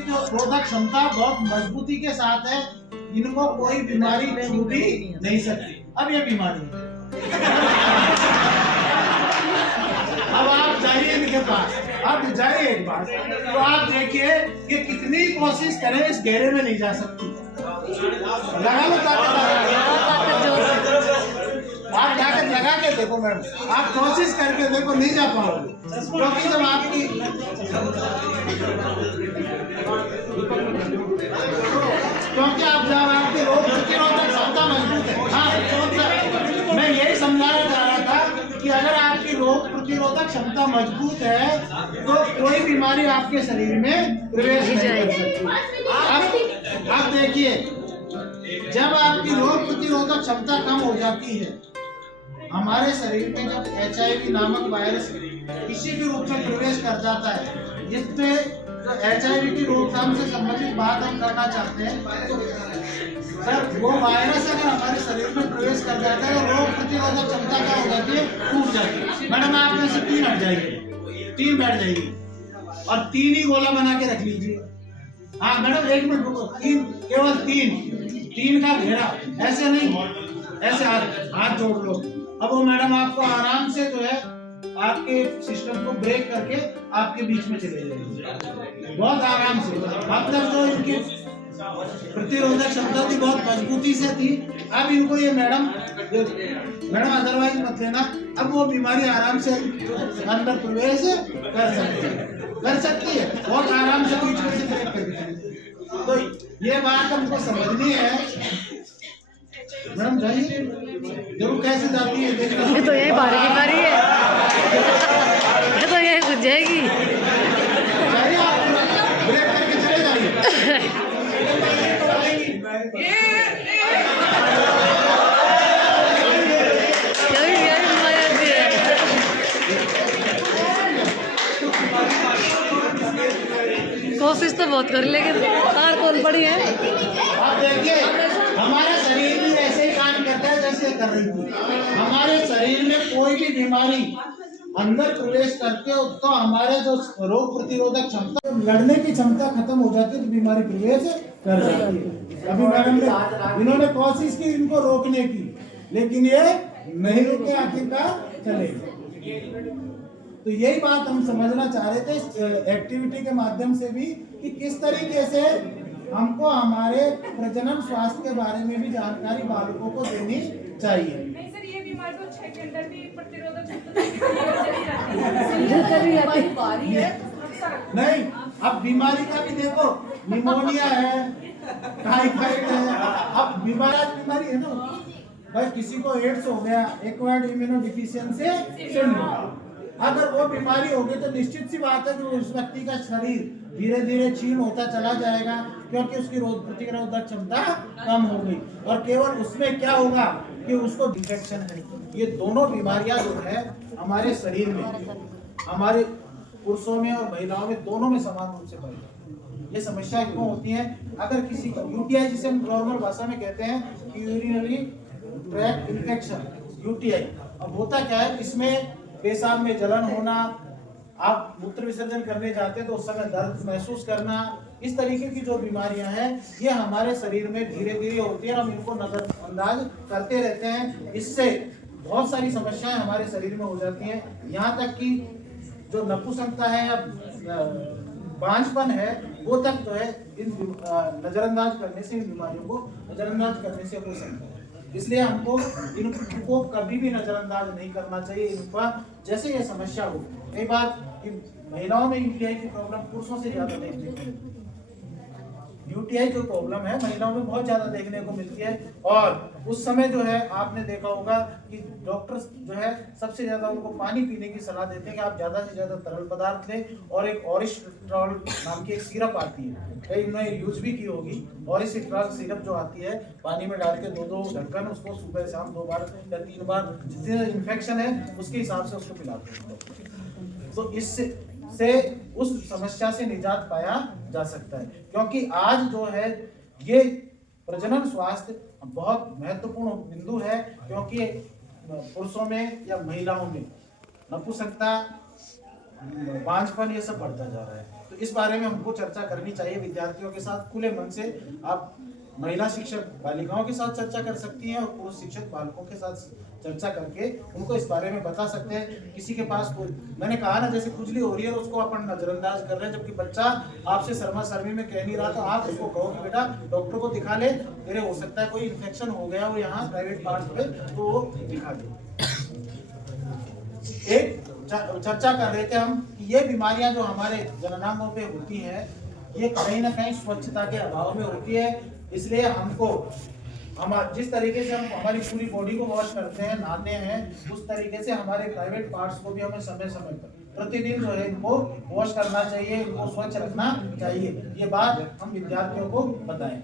इनकी जो रोधक क्षमता बहुत मजबूती के साथ है, इनको कोई बीमारी छू भी नहीं सकती। अब ये बीमारी है। अब आप जाइए इनके पास, आप जाइए एक बार तो आप देखिए कि कितनी कोशिश करें इस घेरे में नहीं जा सकती। लगा लो आप ताकत लगा के देखो मैडम, आप कोशिश करके देखो, नहीं जा पाओगे। क्योंकि जब आपकी क्योंकि आप जब आपकी रोग प्रतिरोधक क्षमता मजबूत है। हाँ, मैं यही समझाना चाह रहा था कि अगर आपकी रोग प्रतिरोधक क्षमता मजबूत है तो कोई बीमारी आपके शरीर में प्रवेश नहीं कर सकती। आप देखिए, जब आपकी रोग प्रतिरोधक क्षमता कम हो जाती है, हमारे शरीर में जब HIV नामक वायरस किसी भी रूप में प्रवेश कर जाता है, जिसमें जो HIV की रोकथाम से संबंधित बात हम करना चाहते हैं, सर वो वायरस अगर हमारे शरीर में प्रवेश कर जाता है तो रोग प्रतिरोधक क्षमता क्या हो जाती है, टूट जाती है। मैडम आप में से 3 हट जाएगी, 3 बैठ जाएगी और 3 ही गोला बना के रख लीजिए। हाँ मैडम 1 मिनट रुको, 3 केवल 3 का घेरा, ऐसे नहीं, ऐसे हाथ जोड़ लो। अब वो मैडम आपको आराम से जो है आपके सिस्टम को ब्रेक करके आपके बीच में चले जाएंगे, बहुत आराम से। अब तक जो इनकी प्रतिरोधक क्षमता थी बहुत मजबूती से थी, अब इनको ये मैडम अदरवाइज मत लेना, अब वो बीमारी आराम से अंदर प्रवेश कर सकती है, बहुत आराम से बीच में से ब्रेक करके। तो ये बात हमको समझनी है मैडम। जाइए जरूर, कैसे जाती है देखना। ये तो यही बारी बीमारी है, ये तो यही घुस जाएगी। जाइए आप ब्रेक करके चले जाइए। कोशिश तो बहुत कर, लेकिन हार कौन पड़ी है। आप देखिए हमारे शरीर में ऐसे ही काम करता है जैसे कर रही थी। हमारे शरीर में कोई भी बीमारी अंदर प्रवेश करके तो हमारे जो रोग प्रतिरोधक क्षमता, लड़ने की क्षमता खत्म हो जाती है तो बीमारी प्रवेश कर जाती है। अभी मैडम ने इन्होंने कोशिश की इनको रोकने की, लेकिन ये नहीं रुके, आखिरकार चले गए। तो यही बात हम समझना चाह रहे थे इस एक्टिविटी के माध्यम से भी कि किस तरीके से हमको हमारे प्रजनन स्वास्थ्य के बारे में भी जानकारी बालकों को देनी चाहिए। नहीं सर, ये बीमारी तो 6 के अंदर भी प्रतिरोधक नहीं, अब बीमारी का भी देखो, निमोनिया है, टाइफाइड है, अब बीमारी है ना भाई, किसी को एड्स हो गया, एक्वायर्ड इम्यूनो डिफिशियेंसी सिंड्रोम, अगर वो बीमारी होगी तो निश्चित सी बात है कि उस व्यक्ति का शरीर धीरे धीरे क्षीण होता चला जाएगा, क्योंकि उसकी रोग प्रतिरोधक क्षमता कम हो गई। और केवल उसमें क्या होगा कि उसको इन्फेक्शन है। ये दोनों बीमारियां जो है हमारे शरीर में, हमारे पुरुषों में और महिलाओं में, दोनों में समान रूप से फैलती है। ये समस्या क्यों होती है? अगर किसी का UTI, जिसे हम नॉर्मल भाषा में कहते हैं कि यूरिनरी ट्रैक्ट इन्फेक्शन, UTI, अब होता क्या है, इसमें पेशाब में जलन होना, आप मूत्र विसर्जन करने जाते हैं तो उस समय दर्द महसूस करना, इस तरीके की जो बीमारियां हैं ये हमारे शरीर में धीरे धीरे होती है और हम इनको नजरअंदाज करते रहते हैं। इससे बहुत सारी समस्याएं हमारे शरीर में हो जाती हैं, यहाँ तक कि जो नपुंसकता है या बांझपन है वो तक जो है इन नजरअंदाज करने से, इन बीमारियों को नजरअंदाज करने से हो सकता है। इसलिए हमको इनको कभी भी नजरअंदाज नहीं करना चाहिए। इनका जैसे ये समस्या हो, कई बार महिलाओं में UTI की प्रॉब्लम पुरुषों से ज्यादा देखने को मिलती है। UTI जो प्रॉब्लम है महिलाओं में बहुत ज्यादा देखने को मिलती है, और उस समय जो है आपने देखा होगा कि डॉक्टर्स जो है सबसे ज्यादा उनको पानी पीने की सलाह देते हैं कि आप ज्यादा से ज्यादा तरल पदार्थ लें, और एक ऑरिस्ट्रॉल नाम की एक सिरप आती है, कई उन्होंने यूज भी की होगी। ऑरिस्ट्रॉल सिरप जो आती है पानी में डाल के 2-2 ढक्कन उसको सुबह शाम 2 बार या 3 बार, जितने इन्फेक्शन है उसके हिसाब से उसको पिलाते हैं। तो इससे उस समस्या से निजात पाया जा सकता है, क्योंकि आज जो है ये प्रजनन स्वास्थ्य बहुत महत्वपूर्ण बिंदु है, क्योंकि पुरुषों में या महिलाओं में नपुंसकता बांझपन ये सब बढ़ता जा रहा है। तो इस बारे में हमको चर्चा करनी चाहिए विद्यार्थियों के साथ खुले मन से। आप महिला शिक्षक बालिकाओं के साथ चर्चा कर सकती हैं और पुरुष शिक्षक बालकों के साथ चर्चा करके उनको इस बारे में बता सकते हैं। किसी के पास कोई, मैंने कहा ना, जैसे खुजली हो रही है और उसको अपन नजरअंदाज कर रहे हैं, जबकि बच्चा आपसे शर्मा शर्मी में कह नहीं रहा, तो आप उसको कहो कि बेटा डॉक्टर को दिखा ले, तेरे हो सकता है कोई इन्फेक्शन हो गया हो यहाँ प्राइवेट पार्ट पे, तो वो दिखा दे। एक चर्चा कर रहे थे हम कि ये बीमारियां जो हमारे जननांगों पे होती हैं, ये कहीं ना कहीं स्वच्छता के अभाव में होती है। इसलिए हमको जिस तरीके से हम हमारी पूरी बॉडी को वॉश करते हैं, नहाते हैं, उस तरीके से हमारे प्राइवेट पार्ट्स को भी हमें समय समय पर प्रतिदिन जो है इनको वॉश करना चाहिए, इनको स्वच्छ रखना चाहिए। ये बात हम विद्यार्थियों को बताएं।